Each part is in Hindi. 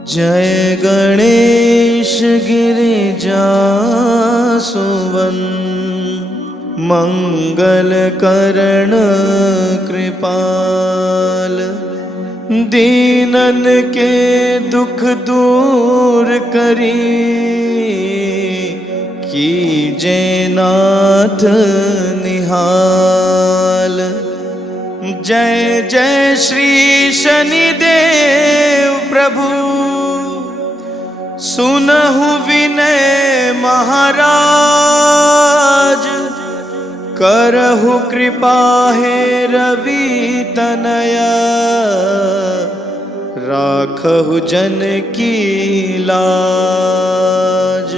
जय गणेश गिरिजासुवन मंगल करण कृपाल। दीनन के दुख दूर करी कीजे नाथ निहाल। जय जय श्री शनिदेव प्रभु सुनहु विनय महाराज। करहु कृपा हे रवि तनया राखहु जन की लाज।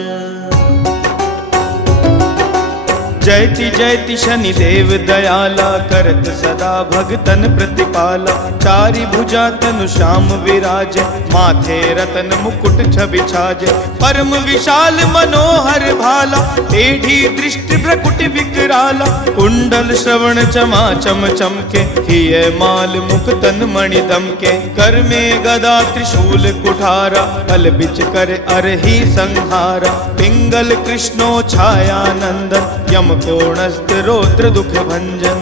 जयति जयति शनिदेव दयाला करत सदा भगतन प्रतिपाला। चारि भुजा तनु श्याम विराजे माथे रतन मुकुट छवि छाजे। परम विशाल मनोहर भाला टेढ़ी दृष्टि भ्रकुटि विकराला। कुंडल श्रवण चमा चम चमके हिय माल मुकुतन मणि दमके। कर में गदा त्रिशूल कुठारा बल बिच कर अरही संहारा। पिंगल कृष्णो छायानंदन यम कोणस्थ रौद्र दुख भंजन।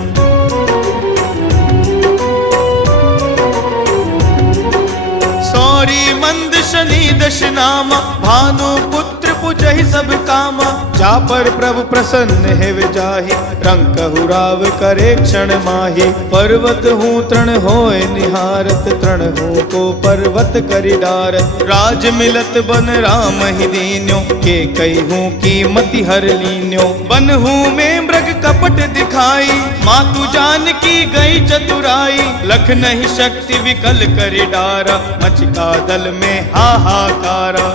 सौरी मंद शनि दश नामा भानु पुत्र पुजहि सब कामा। जा पर प्रभु प्रसन्न है विजाहि रंकहु राव करे क्षण माहि। पर्वत हूँ तृण होय निहारत तृण हूँ को पर्वत करि डारत। राज मिलत बन राम ही दीन्यो के कई हूँ की मति हर लीन्यो। बन हूँ में मृग कपट दिखाई मातु जान की गई चतुराई। लख नहीं शक्ति विकल करि डारा मचका दल में हाहाकारा।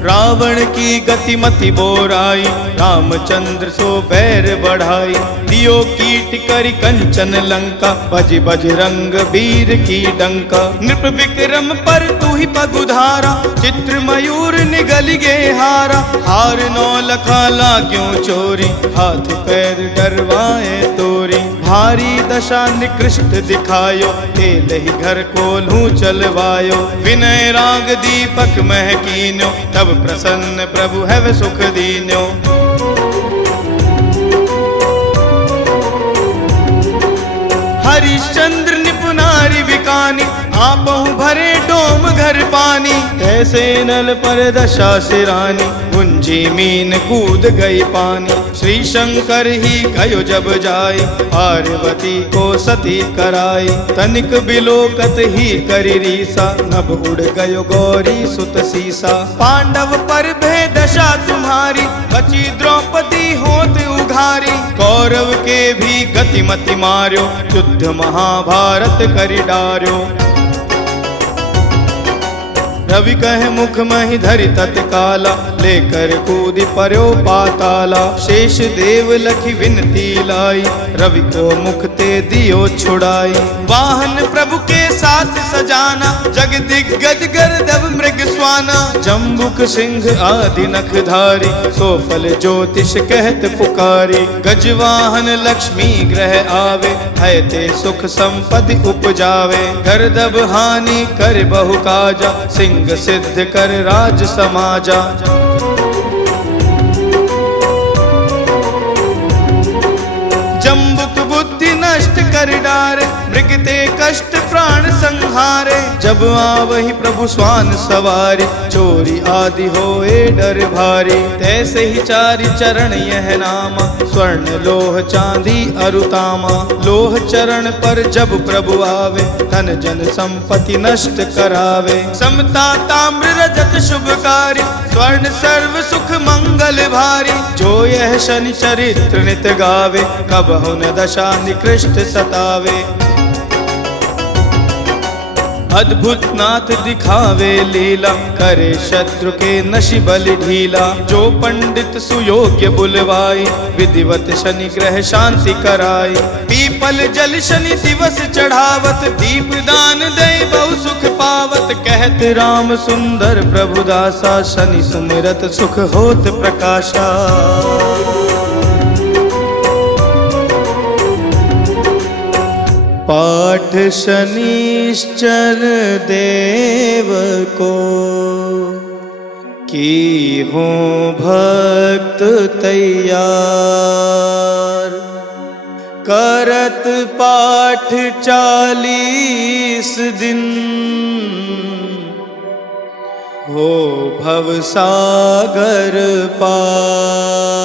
रावण की गति मति बोराई रामचंद्र सो बैर बढ़ाई। दियो कीट करि कंचन लंका बज बजरंग वीर की डंका। नृप विक्रम पर तू ही पगुधारा चित्र मयूर निगल गे हारा। हार नौ लखा लाग्यों चोरी हाथ पैर डरवाए तोरी। भारी दशा निकृष्ट दिखायो तेल ही घर कोल्हू चलवायो। विनय राग दीपक महकीन्यो तब प्रसन्न प्रभु है वे सुख दीन्यो। हरिश्चंद्र निपुनारि विकानी आपहु भरे डोम घर पानी। ऐसे नल पर दशा सिरानी गुंजी मीन कूद गई पानी। श्री शंकर ही गयो जब जाई पार्वती को सती कराई। तनिक बिलोकत ही करि रीसा नभ उड़ गयो गौरी सुत सीसा। पांडव पर भय दशा तुम्हारी बची द्रौपदी होत उघारी। कौरव के भी गति मति मार्यो युद्ध महाभारत करि डार्यो। रवि कहे मुख महि धरि तत्काला लेकर कूदि पर्यो पाताला। शेष देव लखी विनती लाई रवि को मुख ते दियो छुड़ाई। वाहन प्रभु के साथ सजाना जग दिग्गज गर्दभ मृग स्वाना। जम्बुक सिंह आदि नखधारी सो फल ज्योतिष कहत पुकारी। गजवाहन लक्ष्मी ग्रह आवे है ते सुख संपत्ति उपजावे। गर्दभ हानि कर बहु काजा सिंह सिद्ध कर राज समाजा। जम्बुक बुद्धि नष्ट कर डारे मृग ते कष्ट प्राण संहारे। जब आवहि प्रभु स्वान सवारी चोरी आदि होए डर भारी। तैसे ही चारि चरण यह नामा स्वर्ण लोह चांदी अरुतामा। लोह चरण पर जब प्रभु आवे धन जन संपत्ति नष्ट करावे। समता ताम्र रजत शुभकारी स्वर्ण सर्व सुख मंगल भारी। जो यह शनि चरित्र नित गावे कबहु न दशा निकृष्ट सतावे। अद्भुत नाथ दिखावे लीला करे शत्रु के नशि बलि ढीला। जो पंडित सुयोग्य बुलवाई विधिवत शनि ग्रह शांति कराई। पीपल जल शनि दिवस चढ़ावत दीप दान दे बहु सुख पावत। कहत राम सुंदर प्रभु दासा शनि सुमिरत सुख होत प्रकाशा। पाठ शनिश्चर देव को की हो भक्त तैयार। करत पाठ 40 दिन हो भवसागर पार।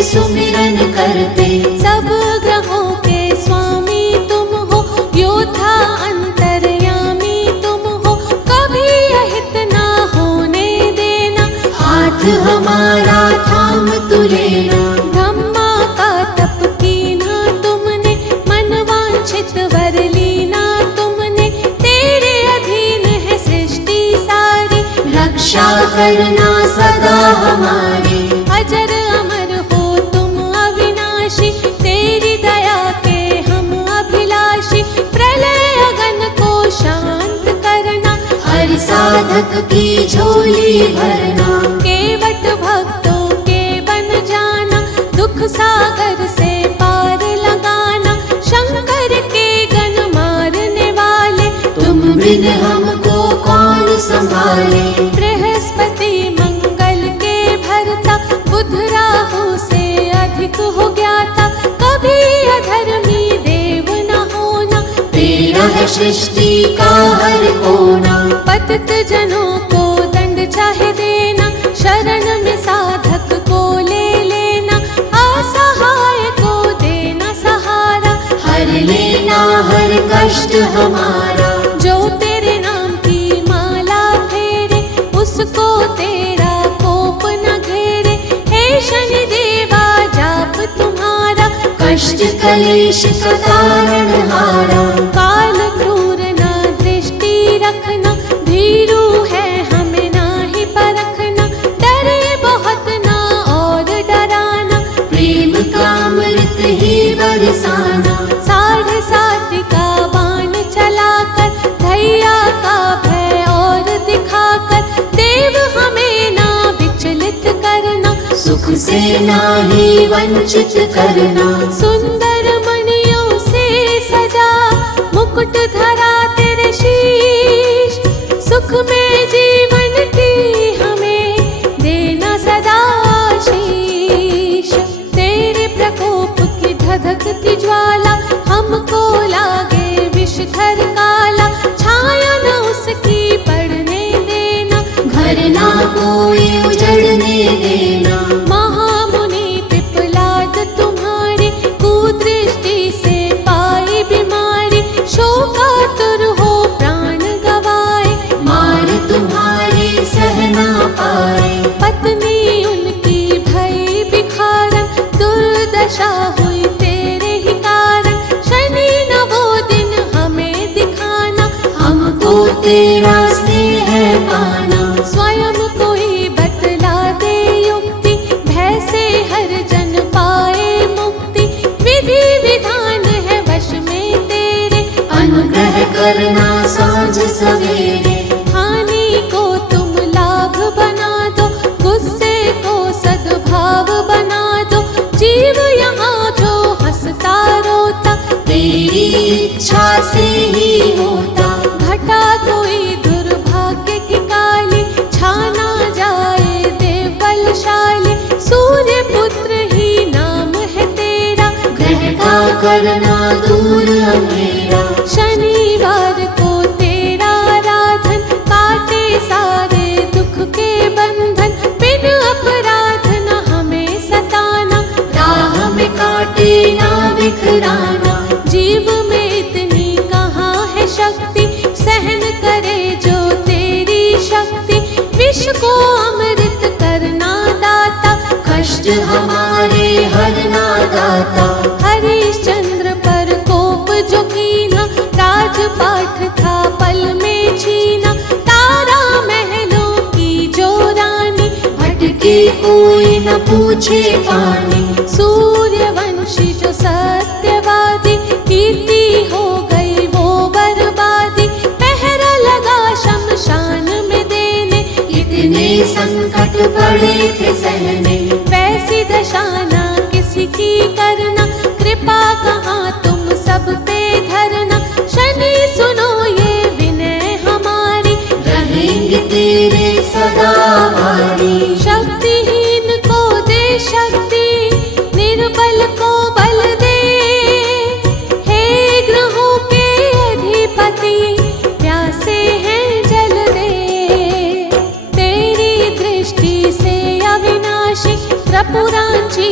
सुमिरन करते सब ग्रहों के स्वामी तुम हो, योद्धा अंतर्यामी तुम हो, कभी अहित ना होने देना, हाथ हमारा थाम तू लेना। ब्रह्मा का तप कीना तुमने, मन वांछित वर लीना तुमने, तेरे अधीन है सृष्टि सारी, रक्षा करना सदा हमारी। अजर अमर हो तुम अविनाशी, तेरी दया के हम अभिलाषी, प्रलय अगन को शांत करना, हर साधक की झोली भरना। केवट भक्तों के बन जाना, दुख सागर से पार लगाना, शंकर के गण मारने वाले, तुम बिन हमको कौन संभाले। बृहस्पति मंगल के भरता, बुध राहु से अधिक हो ज्ञाता, कभी अधर्मी देव न होना, तेरा है सृष्टि का हर कोना। पतित जनों को दंड चाहे देना, शरण में साधक को ले लेना, असहाय को देना सहारा, हर लेना हर कष्ट हमारा। जो तेरे नाम की माला फेरे, उसको तेरा कोप न घेरे, हे शनि देवा जाप तुम्हारा, कष्ट कलेश का कारण हारा। काल क्रूर ना दृष्टि रखना, भीरू है हमें ना ही परखना, डरे बहुत ना और डराना, प्रेम का अमृत ही बरसाना। 7.5 का बाण चलाकर, धैया का भय और दिखाकर, देव हमें ना विचलित करना, सुख से ना ही वंचित करना। सुंदर मणियों से सजा मुकुट धरा तेरे शीश, सुख में जीवन की हमें देना सदा आशीष। तेरे प्रकोप की धधकती ज्वाला, हमको लागे विषधर काला, छाया न उसकी पड़ने देना, घर ना कोई उजड़ने देना। महामुनि पिपलाद तुम्हारी, कुदृष्टि से पाई बीमारी, शोकातुर हो प्राण गवाए, मार तुम्हारी सह ना पाए। पत्नी उनकी भई बिखारन, दुर्दशा हुई तेरे ही कारण, शनि न वो दिन हमें दिखाना, हमको तेरा स्नेह पाना। स्वयं कोई बतला दे युक्ति, भय से हर जन पाए मुक्ति, विधि विधान है वश में तेरे, अनुग्रह करना सांझ सवेरे। हानि को तुम लाभ बना दो, गुस्से को सद्भाव बना दो, जीव यहाँ जो हंसता रोता, तेरी इच्छा से ही होता। घटा कोई दुर्भाग्य की काली, छाना जाए देव बलशाली, सूर्य पुत्र ही नाम है तेरा, ग्रह का करना दूर अंधेरा। शनिवार को तेरा आराधन, काटे सारे दुख के बंधन, बिन अपराध न हमें सताना, राह में काटे ना बिखराना। जीव में इतनी कहाँ है शक्ति, सहन करे जो तेरी शक्ति, विष को अमृत करना दाता, कष्ट हमारे हरना दाता। हरिश्चंद्र पर कोप जो कीना, पूछे पानी। सूर्यवंशी जो सत्यवादी, कीर्ति हो गई वो बर्बादी। पहरा लगा शमशान में देने, इतने संकट पड़े थे सहने। वैसी दशा ना किसी की करना, कृपा कहाँ तुम सब पे धरना। शनि सुनो ये विनय हमारी, रहेंगे तेरे सदा आभारी। शक्तिहीन को दे शक्ति, निर्बल को बल दे। हे ग्रहों के अधिपति, प्यासे हैं जल दे। तेरी दृष्टि से अविनाशी, त्रिपुरांची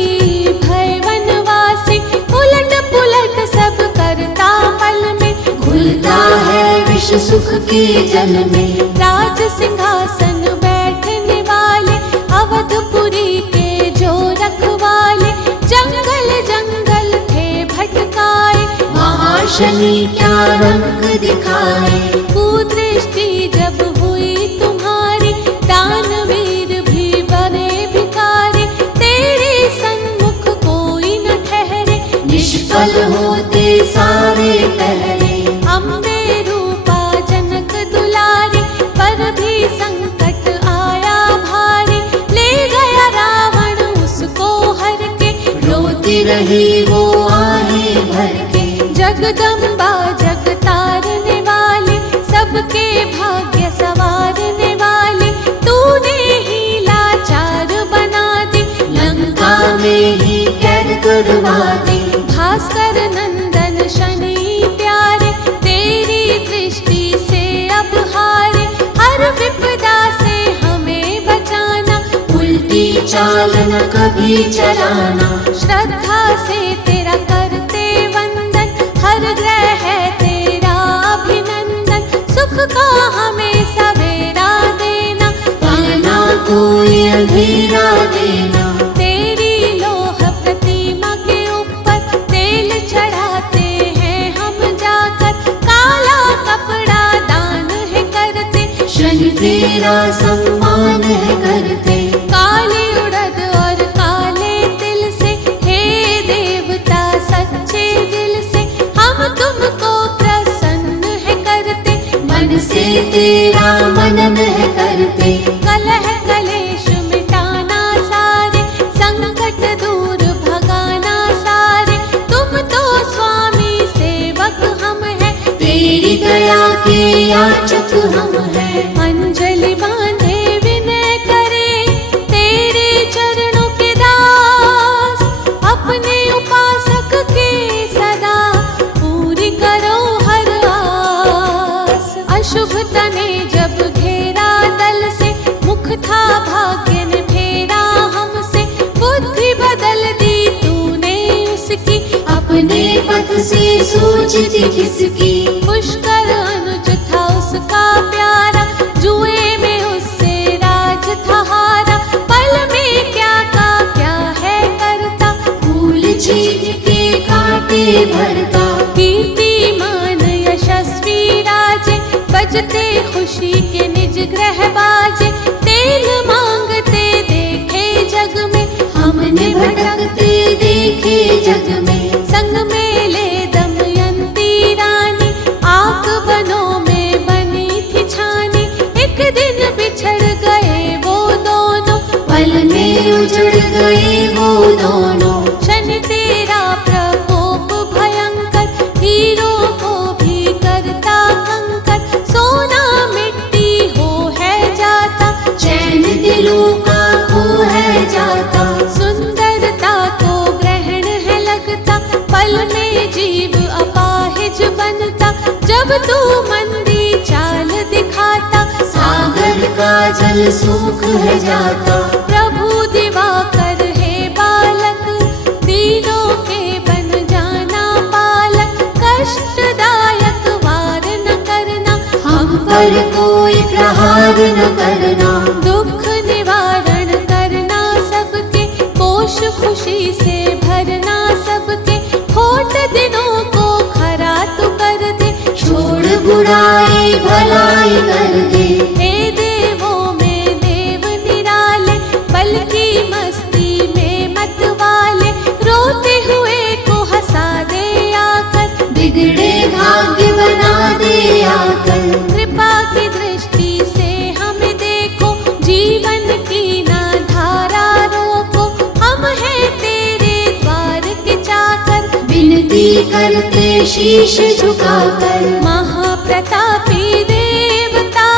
भय वनवासी। उलट पुलट सब करता पल में, घुलता है विष सुख के जल में। राज सिंहासन बैठने वाले, अवधपुरी के जो रखवाले। जंगल जंगल थे भटकाए, महाशनि क्या रंग दिखाए। कुदृष्टि जब हुई तुम्हारी, दानवीर भी बने भिखारी। तेरे सन्मुख कोई न ठहरे, निष्फल होते सारे पहरे। अम्बे रूपा जनक दुलारी, पर भी संकट आया भारी। ले गया रावण उसको हर के, रोती रही वो आहे भर के। जगदम्बा जग तारने वाली, सबके भाग्य संवारने वाली। तूने ही लाचार बना दी, लंका में ही कैद करवा दी। भास्कर नंदन शनि प्यारे, तेरी दृष्टि से अब हारे। हर विपदा से हमें बचाना, उल्टी चाल न कभी चलाना। श्रद्धा से तेरा करते वंदन, हर ग्रह है तेरा अभिनंदन। सुख का हमें सवेरा देना, पाना कोई अंधेरा देना। तेरी लोह प्रतिमा के ऊपर तेल चढ़ाते हैं हम जाकर। काला कपड़ा दान है करते, शनि तेरा सम्मान है करते। काली उड़द और काले तिल से, हे देवता सच्चे दिल से। हम तुमको प्रसन्न है करते, मन से तेरा मन में करते। कलह कलेश मिटाना सारे, संकट दूर भगाना सारे। तुम तो स्वामी सेवक हम हैं, तेरी दया के याचक हम हैं। अंजलि बांधे विनय करे, तेरे चरणों के दास। अपने उपासक के सदा पूरी करो हर आस। अशुभ तने जब घेरा दल से, मुख था भाग्य ने फेरा हमसे। बुद्धि बदल दी तूने उसकी, अपने पथ से सोचती किसकी। पुष्कर अनुज था उसका प्यारा, जुए में उससे राज था हारा। पल में क्या का क्या है करता, फूल चीज के कांटे भरता। कीर्तिमान यशस्वी राजे, बजते खुशी के निज ग्रह बाजे। तेल मांगते देखे जग में, हमने भटकते देखे जग में। संग में ले दमयंती रानी, आग बनों में बनी थी छानी। एक दिन बिछड़ गए वो दोनों, पल में उजड़ गए वो दोनों। शनि तेरा प्रकोप भयंकर, हीरों को भी करता कंकर। सोना मिट्टी हो है जाता, चैन दिलों का खो है जाता। सुंदरता को ग्रहण है लगता, पल में जीव अपाहिज बनता। जब तू मंदी चाल दिखाता, सागर का जल सूख है जाता। प्रभु दिवाकर है बालक, दीनों के बन जाना पालक। कष्टदायक वार न करना, हम पर कोई प्रहार न करना। दुख निवारण करना सबके, कोश खुशी से भरना सबके। खोट दिनों को खरा तू कर दे, छोड़ बुराई भलाई कर दे। हे देवों में देव निराले, बल की मस्ती में करते शीश झुकाकर। महाप्रतापी देवता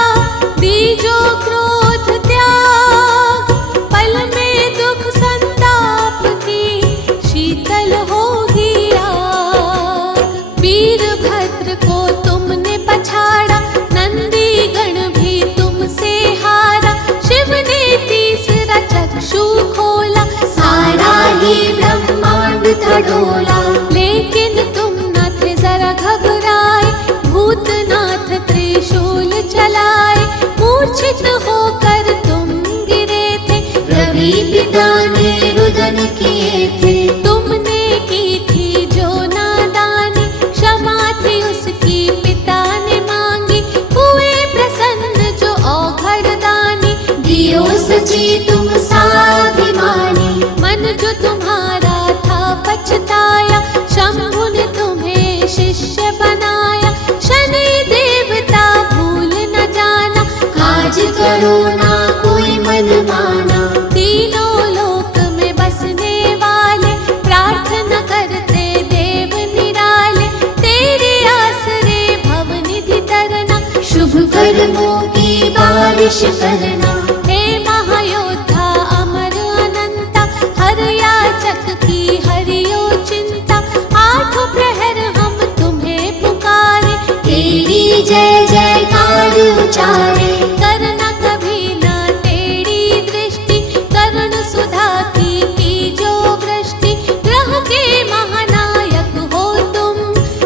दीजो क्रोध त्याग, पल में दुख संताप की शीतल होगी आग। वीरभद्र को तुमने पछाड़ा, नंदी गण भी तुमसे हारा। शिव ने तीसरा चक्षु खोला, सारा ही ब्रह्मांड था डोला। लेकिन तुम न थे जरा घबराए, भूतनाथ त्रिशूल चलाए। मूर्छित होकर तुम गिरे थे, रवि पिता ने रुदन किए थे। तुमने की थी जो नादानी, क्षमा थी उसकी पिता ने मांगी। हुए प्रसन्न जो औघड़ दानी, दियो सची तुम साभिमानी। मन जो तुम्हारा था पछताया, शंभु ने तुम्हें शिष्य बनाया। शनि देवता भूल न जाना, काज करो ना कोई मन माना। तीनों लोक में बसने वाले, प्रार्थना करते देव निराले। तेरे आसरे भवनिधि तरना, शुभ कर्मों की बारिश करना। हे महायोद्धा अमर अनंता, हर याचक की हरियो चिंता। आठों प्रहर हम तुम्हें पुकारे, तेरी जय जयकार उचारे। करना कभी ना तेरी दृष्टि, करुण सुधा की जो वृष्टि। ग्रह के महानायक हो तुम,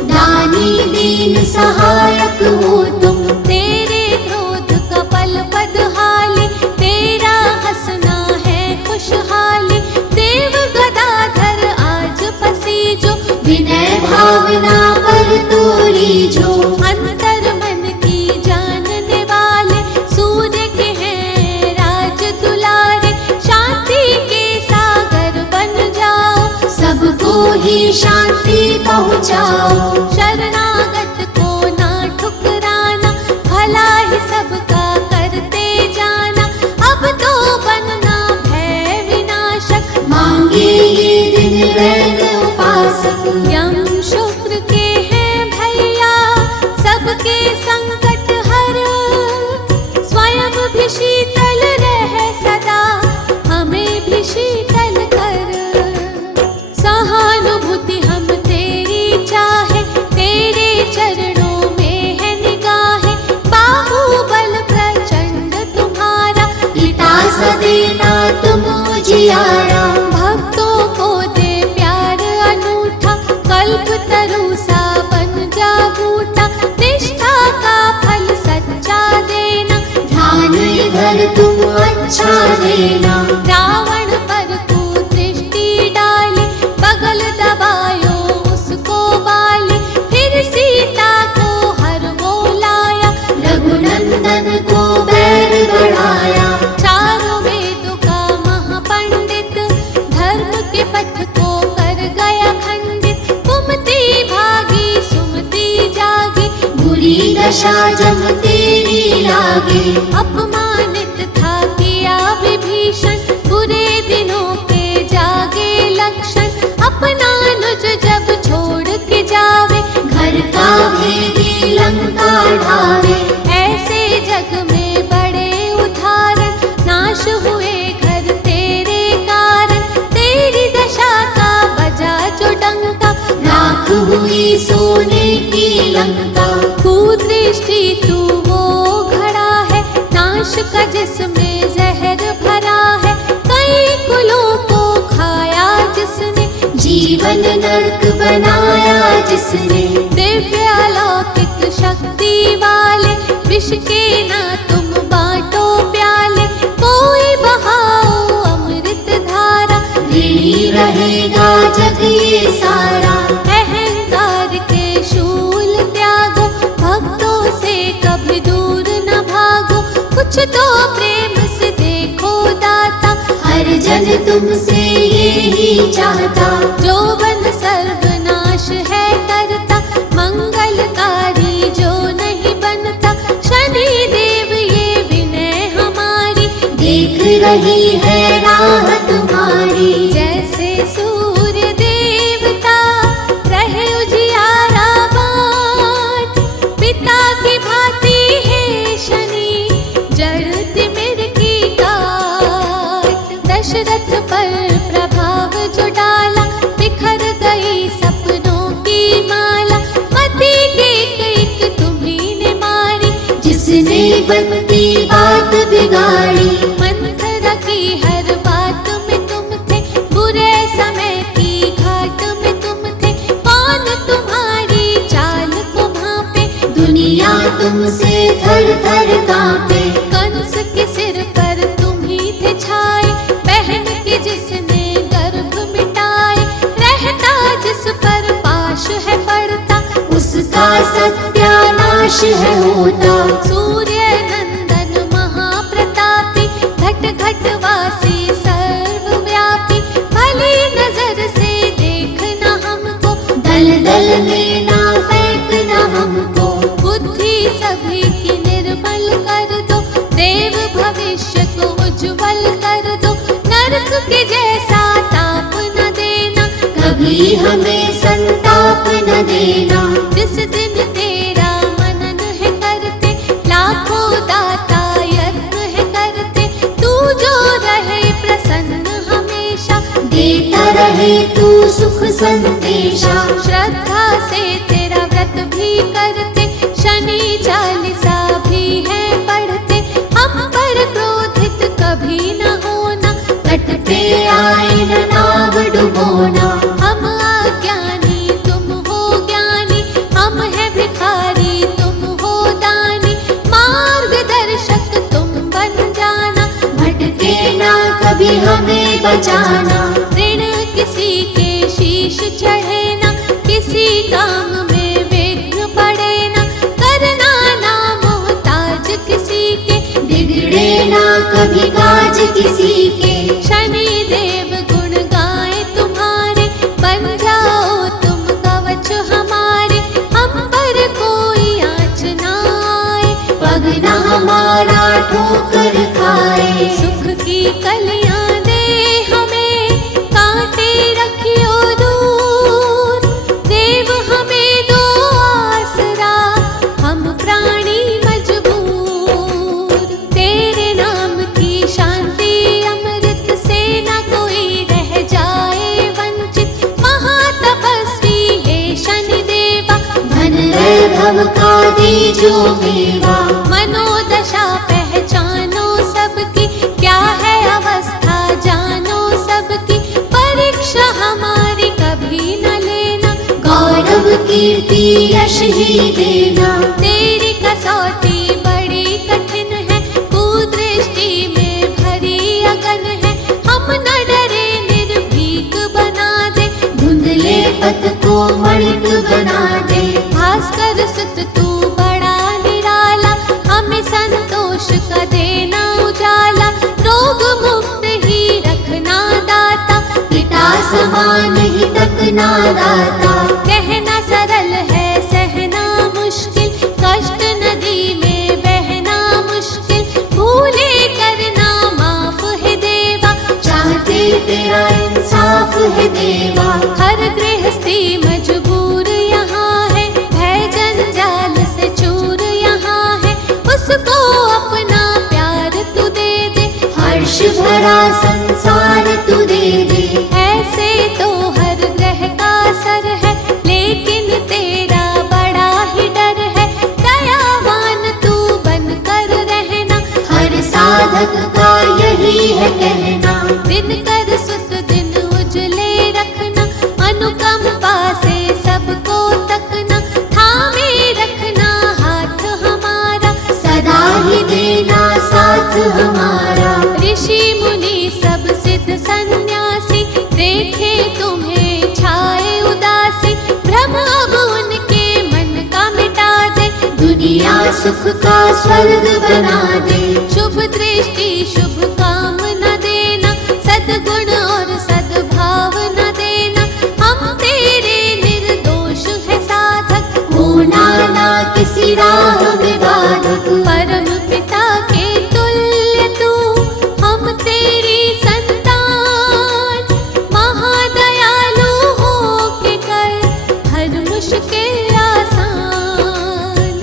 दानी दीन सहायक हो तुम। तेरे क्रोध का पल पद हाली, तेरा हंसना है खुशहाली। देव गदाधर आज पसीजो, विनय भावना पर तोरी जो। अंतर मन की जानने वाले, सूर्य के हैं राज दुलारे। शांति के सागर बन जाओ, सबको ही शांति पहुँचाओ। शरणागत को ना ठुकराना, भला ही सबका करते जाना। अब तो बनना भय विनाशक, मांगे ये दिन वैद उपासक। यम शुक्र के हैं भैया, सबके संकट हर। स्वयं भी शीतल रहे सदा, हमें भी शीतल कर। सहानुभूति हम तेरी चाहे, तेरे चरणों में है निगाहें। बाहुबल प्रचंड तुम्हारा, पिता सदेना तुम उजियारा। भक्तों को दे प्यार अनूठा, कल्प तरु सा बन जा बूटा। निष्ठा का फल सच्चा देना, ध्यान इधर तुम अच्छा देना। रावण पर तू दृष्टि डाली, बगल दबायो उसको बाली। फिर सीता को हर वो लाया, रघुनंदन को बैर बढ़ाया। चारों वेदों का महापंडित, धर्म के पथ को कर गया खंडित। कुमति भागी सुमति जागी, बुरी दशा जब तेरी लागे। अपमानित था किया विभीषण, बुरे दिनों के जागे लक्षण। अपना अनुज जब छोड़ के जावे, घर का भेदी लंका ढावे। ऐसे जग में बड़े उदाहरण, नाश हुए घर तेरे कारण। तेरी दशा का बजा जो डंका, राख हुई सोने की लंका। कुदृष्टि तू वो घड़ा है, नाश का जिसमें जहर भरा है। कई कुलों को खाया जिसने, जीवन नरक बनाया जिसने। दिव्य अलौकिक शक्ति वाले, विष के ना तुम बांटो प्याले। कोई बहाओ अमृत धारा, ऋणी रहेगा जग ये सारा। अहंकार के शूल त्यागो, भक्तों से कभी दूर न भागो। कुछ तो प्रेम से देखो दाता, हर जन तुमसे ये ही चाहता। जो बन सर्वनाश है करता, मंगलकारी जो नहीं बनता। शनि देव ये विनय हमारी, देख रही है राह तुम्हारी। जैसे सूर्य देवता रहे जिसने बनती बात बिगाड़ी। मंथरा की हर बात में तुम थे, बुरे समय की घाट में तुम थे। कौन तुम्हारी चाल को भांपे, दुनिया तुमसे थर थर कांपे। कंस के सिर पर तुम ही थे छाए, बहन के जिसने गर्भ मिटाए। रहता जिस पर पाश है पड़ता, उसका सत्यानाश है होता। सूर्य नंदन महाप्रतापी, घट घट वासी सर्वव्यापी। भली नजर से देखना हमको, दल दल में ना फेंकना हमको। बुद्धि सभी की निर्मल कर दो, देव भविष्य को उज्जवल कर दो। नरक के जैसा ताप न देना, कभी हमें संताप न देना। जिस दिन तेरा मनन है करते, लाखों दाता यत्न है करते। तू जो रहे प्रसन्न हमेशा, देता रहे तू सुख संदेशा। श्रद्धा से तेरा व्रत भी करते, शनि चालीसा भी है पढ़ते। हम पर क्रोधित कभी न होना, तट पे आए न नाव डुबोना। हम अज्ञानी तुम हो ज्ञानी, हम हैं भिखारी तुम हो दानी। मार्गदर्शक तुम बन जाना, भटके ना कभी हमें बचाना। ऋण किसी के शीश चढ़े ना, किसी काम में विघ्न पड़े ना। करना ना मोहताज किसी के, बिगड़े ना कभी काज किसी के। शनि देव गुण गाए तुम्हारे, बन जाओ तुम कवच हमारे। हम पर कोई आँच ना आए, पग न हमारा ठोकर खाए। सुख की कलियां दे हमें, कांटे रखियो दूर। देव हमें दो आसरा, हम प्राणी मजबूर। तेरे नाम की शांति अमृत से न कोई रह जाए वंचित। महातपस्वी हे शनि देवा, धन वैभव का दे जो मेवा। मनोदशा पहचानो सबकी, क्या है अवस्था जानो सबकी। परीक्षा हमारी कभी न लेना, गौरव कीर्ति यश ही देना। तेरी कसौटी बड़ी कठिन है, कुदृष्टि में भरी अगन है। हम न डरे निर्भीक बना दे, धुंधले पथ को मणिक बना दे। भास्कर सुत तू बड़ा निराला, हमें संतोष का देना उजाला। रोग मुक्त ही रखना दाता, पिता समान ही तकना दाता। कहना सरल है सहना मुश्किल, कष्ट नदी में बहना मुश्किल। भूले करना माफ है देवा, चाहते तेरा इंसाफ है देवा। हर गृहस्थी मजबूर यहाँ है, भय जंजाल से चूर यहाँ है। उसको अपना प्यार तू दे दे, हर्ष भरा संसार तू दे दे। ऐसे तो हर ग्रह का असर है, लेकिन तेरा बड़ा ही डर है। दयावान तू बनकर रहना, हर साधक का यही है कहना। दिन कर सुत दिन उजले रखना, अनुकंपा से सबको तकना। थामे रखना हाथ हमारा, सदा ही देना साथ हमारा। ऋषि मुनि सब सिद्ध सन्यासी, देखे तुम्हें छाए उदासी। भ्रम अब उनके मन का मिटा दे, दुनिया सुख का स्वर्ग बना दे। शुभ दृष्टि शुभ काम न देना, सद्गुण और सद्भाव न देना। हम तेरे निर्दोष है साधक, होना ना किसी राह में बाधक। परम पिता के तुल्य तू, हम तेरी संतान। महादयालु हो के कर हर मुश्किल आसान।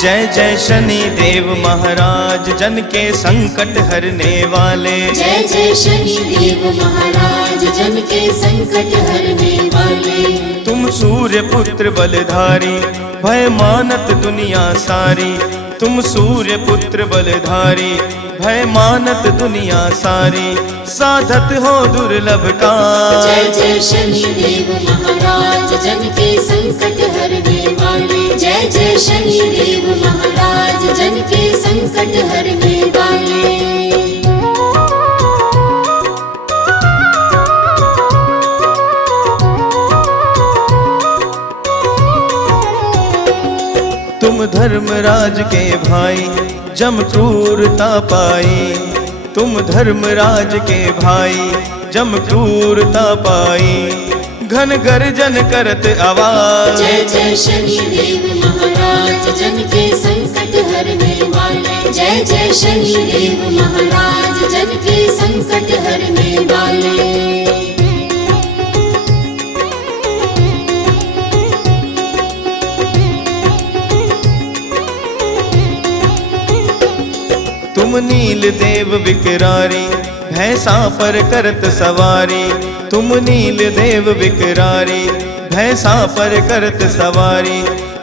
जय जय शनि देव महाराज, जन के संकट हरने वाले। जय जय शनि देव महाराज, जन के संकट हरने वाले। तुम सूर्य पुत्र बलधारी, भय मानत दुनिया सारी। तुम सूर्य पुत्र बलधारी, भय मानत दुनिया सारी। साधत हो दुर्लभ का। जय जय शनि देव महाराज, जन के संकट हरने वाले। जय जय शनि देव महाराज, जन के संकट हरने वाले। तुम धर्मराज के भाई, जम क्रूरता पाई। तुम धर्मराज के भाई, जम क्रूरता पाई। घन गर्जन करत आवाज। जय जय शनि देव महाराज, जन के संकट हरने वाले। जय जय शनि देव महाराज, जन के संकट हरने वाले। तुम नील देव विकरारी, भैंसा पर करत सवारी। तुम नील देव विकरारी, भैंसा पर करत सवारी।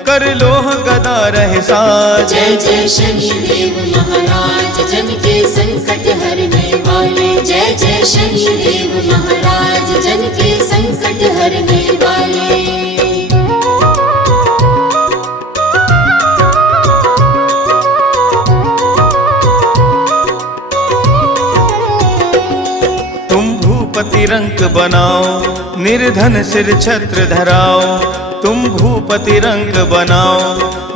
कर लोह गदा रहे साज। जय जय शनि देव महाराज, जन के संकट हरने वाले। जय जय शनि देव महाराज, जन के संकट हरने वाले। भूपति रंक बनाओ, निर्धन सिर छत्र धराओ। तुम भूपति रंक बनाओ,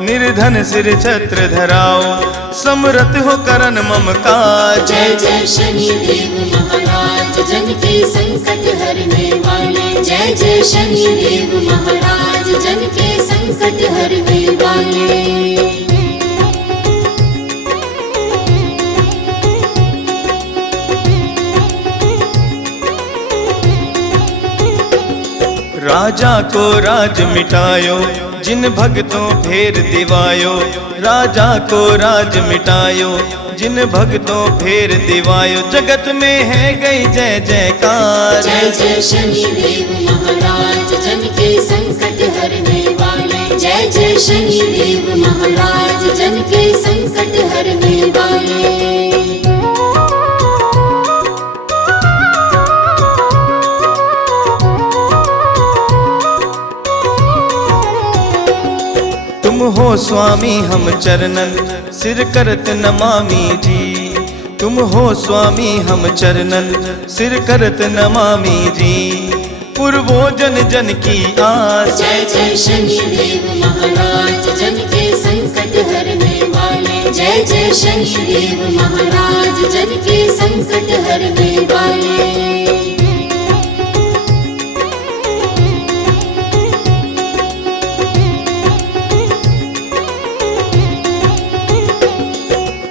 निर्धन सिर छत्र धराओ। समरथ हो करन मम काज। जय जय शनि देव महाराज, जन के संकट हरने वाले। जय जय शनि देव महाराज, जन के संकट हरने वाले। राजा को राज मिटायो, जिन भक्तों फेर दिवायो। राजा को राज मिटायो, जिन भक्तों फेर दिवायो। जगत में है गई जय जयकार। जय जय शनि देव महाराज, जन के संकट हरने वाले। जय जय शनि देव महाराज, जन के संकट हरने वाले। तुम हो स्वामी हम चरणन, सिर करत नमामि जी। तुम हो स्वामी हम चरणन, सिर करत नमामि जी। पूर्वो जन जन की आस। जय जय शनि देव महाराज, जन के संकट हरने वाले। जय जय शनि देव महाराज, जन के संकट हरने वाले।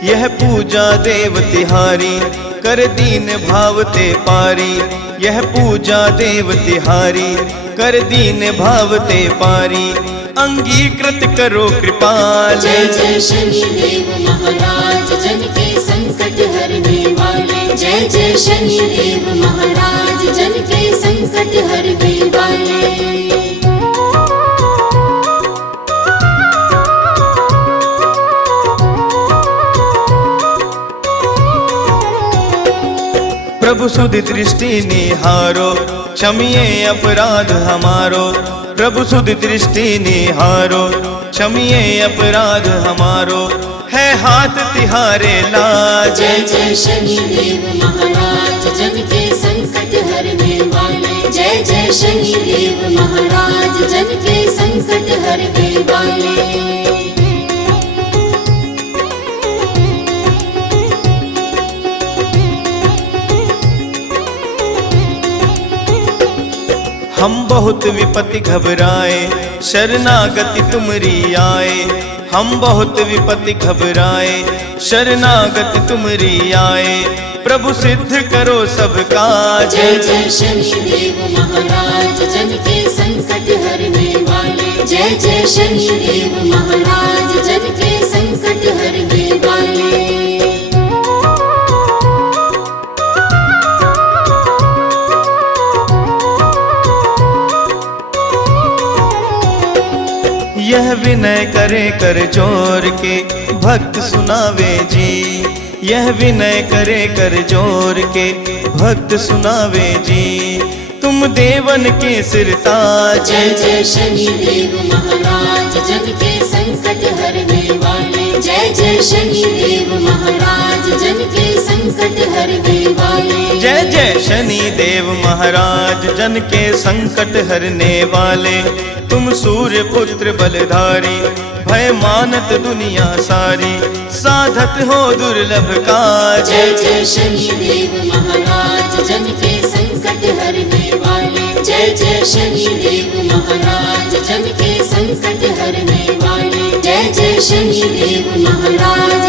यह पूजा देव तिहारी, कर दीन भावते पारी। यह पूजा देव तिहारी, कर दीन भावते पारी। अंगीकृत करो कृपाल। जय जय शनि देव महाराज, जन के संकट हरने वाले। जय जय शनि देव महाराज, जन के संकट हरने वाले। प्रभु सुधि दृष्टि निहारो, क्षमिए अपराध हमारो। प्रभु सुधि दृष्टि निहारो, क्षमिए अपराध हमारो। है हाथ तिहारे लाज। जय जय शनि देव महाराज, जन के संकट हरने वाले। जय जय शनि देव महाराज, जन के संकट हरने वाले। हम बहुत विपत्ति घबराए, शरणागति तुमरी आए। हम बहुत विपत्ति घबराए, शरणागति तुमरी आए। प्रभु सिद्ध करो सब काज। जय जय शनि देव महाराज, जन के संकट हरने वाले। जय जय शनि देव महाराज, जन के यह विनय करे कर जोर के भक्त सुनावे जी। यह विनय करे कर जोर के भक्त सुनावे जी। तुम देवन के सिर ताज, जय जय शनि देव महाराज जन के संकट हरने वाले। जय जय शनि देव महाराज जन के संकट हरने वाले। जय जय शनि देव महाराज जन के संकट हरने वाले। तुम सूर्य पुत्र बलधारी भय मानत दुनिया सारी। साधत हो दुर्लभ काज, जय जय शनि देव महाराज जन के संकट हरने वाले। जय जय शनि देव महाराज जन के संकट हरने वाले। जय जय शनि देव महाराज